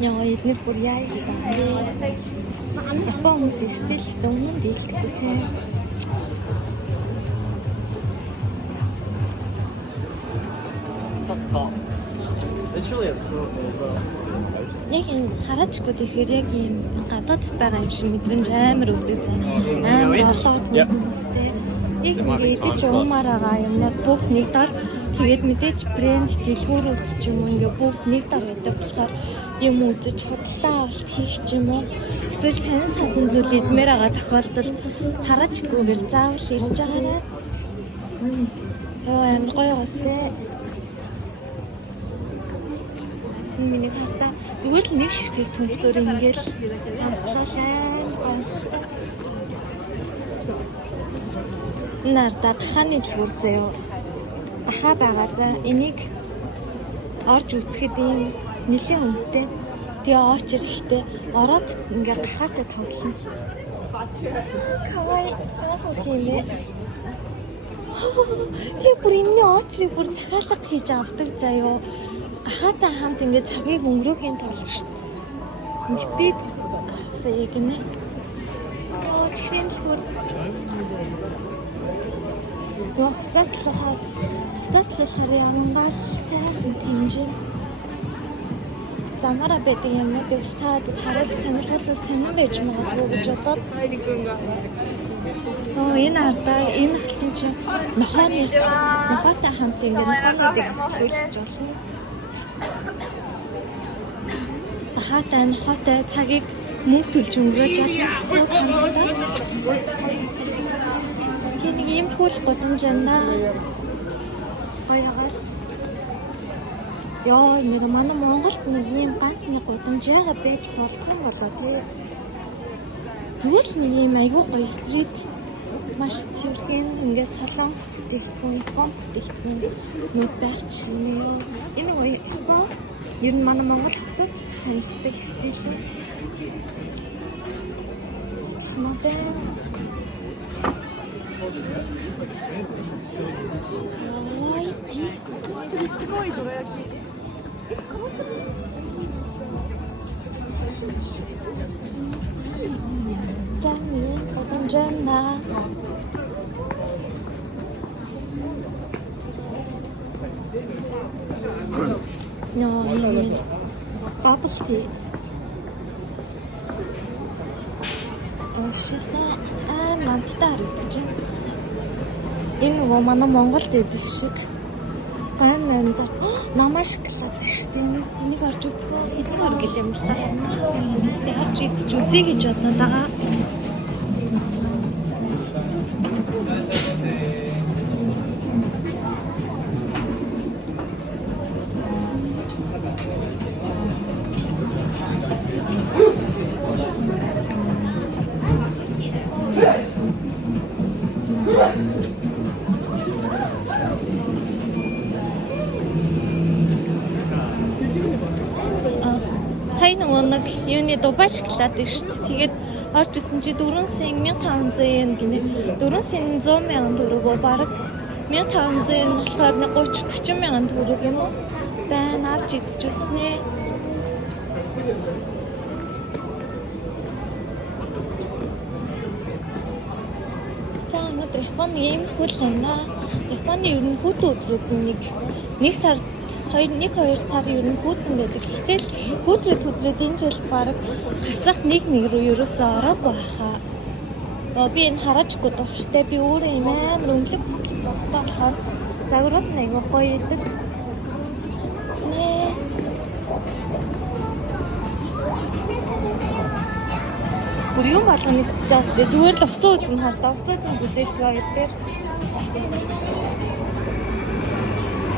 Яа эднэр бүр яа гэдэг. Япон хүмүүс стил өмнө дийлдэг тийм үү? Actually, it's cool as well. Яг энэ хараачгүй тэгэхээр яг ийм гадаадд байгаа юм шиг мэдрэмж амар өгдөг заа. Амар олон хүмүүстэй. Яг нэг идэж уумаар байгаа юмнууд бүгд нэг дор тэгээд мэдээж брэнд дэлгүүрүүд ч юм уу ингээ бүгд нэг дор байдаг болохоор юм үзэж худалдаа авалт хийх ч юм уу эсвэл сайн садан зүйл идмээр байгаа тохиолдолд хараачгүйгээр заавал ирж байгаарай. Яа амар гоё гастэй. Миний хартаа зүгээр л нэг ширхэг төлөөр ингээл хамтлалаа. Нарда ханы дэлгүүр заяа. Баха байгаа за энийг орж үзэхэд ийм нэлийн үнэтэй. Тэгээ орч ирэхдээ ороод ингээ бахаатай тоглоно. Кавай ахурхине. Тэг бүр энэ орчрыг бүр цахаалга хийж авдаг заяа. Хаатай хамт ингээд цагийг өнгөрөөхийн тулд шүү дээ. Би кафе гинэ. Чихрийн дэлгүүр. Яа, таслахаар ямангал сайхан тэмжин. Замара байдаг юмнуудыг стаад хараад сонирхол сонирн байж магадгүй гэж бодоод. Энэ ардаа энэ хасан чинь нохоотой хамт ингээд нохоонуудыг хэлж болно. Бахаатай нохоотой цагийг мөнгө төлж өнгөрөөж ялсан. Нэг юм хөл годомж байна. Баяргаас. Яа, нэг манай Монголд нэг юм ганц нэг годомж яагаад байж болдгоо юм болоо тий. Зүгээр л нэг юм айгүй гоё стрит маш цэвэрхэн ингээд солонгос бүтээгдэхүүн, Япон бүтээгдэхүүн нүд байх чинь. Энэ гоё боо. Ер нь манай Монгол хотод санагддаг стил. Модерн. Ой, прикольно жураяки. Таны одонжана. No, bubble tea. Шиса манттай харагдаж байна. Энэ нөгөө манай Монголд байдаг шиг байн зар намаа шоколад шүү дээ. Энийг орж үзгөө хэдэн ор гэдэг юм лээ. Яаж идэж үзье гэж бодоод байгаа. Сайн нэг юуны Дубай шоколад шүү дээ. Тэгээд орж үзсэн чи 4 сая 1500 yen гинэ. 4 сая 100 мянган төгрөгөө бараг 1500 yen болохоор 30-40 мянган төгрөг юм уу? Байна авч идэж үзнэ. За өнөөдөр Японы ийм хөл байна. Японы ер нь хөт өдрүүд нэг сар 1-2 сар ер нь хүүтэн байдаг. Гэтэл хүүтрээд энэ жил баг хасах нэг рүү ерөөсөө ороогүй байхаа. Би энэ хараачгүй дуртай. Би өөрөө юм амар өнлөг хөтлөлт болохоор загварууд нэг гоё идэг. Нэ. Бүр юм болгоны стаж зүгээр л усан үзэн хардаа. Усан үзэн бүзээлцгээ ирдээр.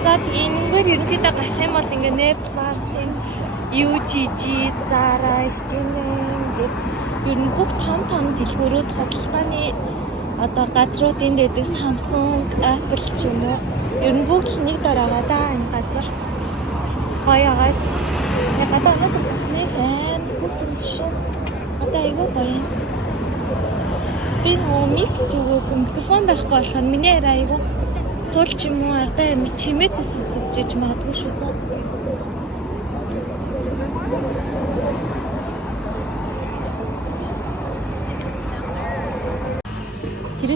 За тэгээ нэггээр ерөнхийдөө гарах юм бол ингээ Nep Plus, UGG, Zara, H&M гэх ер нь бүх том дэлгүүрүүд худалдааны одоо газруудын дэдэг Samsung, Apple ч юм уу ер нь бүгд л нэг дор байгаа да энэ газар. Гоё агац. Яг одоо нэг басны фэн бүтэн шүү. Одоо айгүй гоё. Би мик зүгөө микрофон байхгүй болохоор миний яриа айгүй суул ч юм уу ардаа юм чимээтэй сонсогдож магадгүй шүү дээ.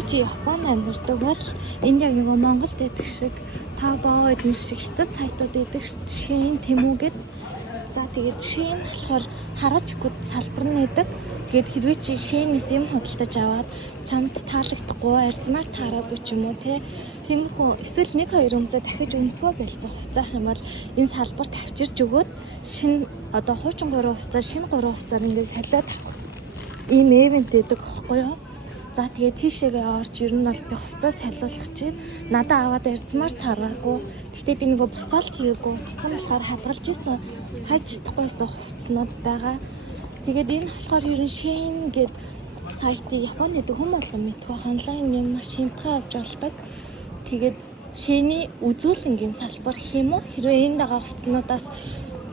хэрвээ чи Японд амьдардаг бол энд яг нөгөө Монголд байдаг шиг Taobao эдгээр шиг хятад сайтууд байдаг Shein, Temu гэд. За тэгээд Shein болохоор хараач гүд салбар нээдэг. Тэгээд хэрвээ чи Shein-ээс юм худалдаж аваад чамд таалагдахгүй арзмаар таараагүй ч юм уу тиймэрхүү эсвэл 1-2 өмсөө дахиж өмсгөө болцох хугацаах юм бол энэ салбарт авчирч өгөөд шинэ одоо хуучин 3 хувцас шинэ 3 хувцаар ингээд салиад ийм эвент гэдэг байхгүй юу? За тэгээд тийшээгээ орж ер нь бол би хувцас салиулах чинь надад аваад арзмаар таараагүй. Гэхдээ би нөгөө буцаалт хийгээгүй утсан болохоор хадгалж ирсэн хайж чадахгүйсэн хувцснууд байгаа. Тэгээд энэ болохоор ер нь Shein гэдэг сайтыг Японд гэдэг хүн болгон мэдгүй онлайн юм маш хямдхан авч болдог. Тэгээд Shein-ийн үзүүлэнгийн салбар гэх юм уу? Хэрвээ энэ дагаа хувцснуудаас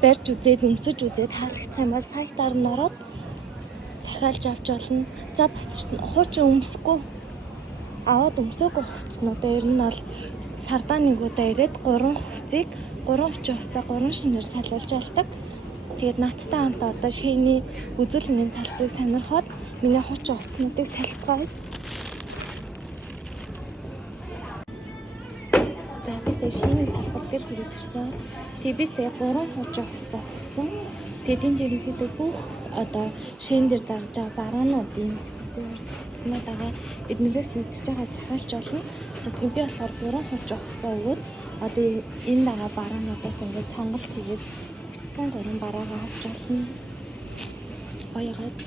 барьж үзээд өмсөж үзээд таалагдсан юм бол сайтаар нь ороод захиалж авч болно. За бас хуучин өмсөхгүй аваад өмсөөгүй хувцснуудаа ер нь бол сардаа нэг удаа ирээд 3 хувцыг 3 хувцаа 3 шинээр салиулж болдог. Тэгээд надтай хамт одоо Shein-ийн үзүүлэнгийн салбарыг сонирхоод миний хуучин хувцснуудыг салхиваа. За бисээ Shein-ийн салбар дээр хүрээд ирсэн. Тэгээд бисээ 3 хуучин хувцас авсан. Тэгээд энэ ерөнхийдөө бүх одоо Shein дээр зарж байгаа бараануудын аксессуарс хувцснууд байгаа. Эднэрээс идэж байгаа захиалж болно. За тэгээд би болохоор 3 хуучин хувцас өгөөд одоо энэ байгаа бараануудаас ингээд сонголт хийгээд 3 бараагаа авч болно. Баягаад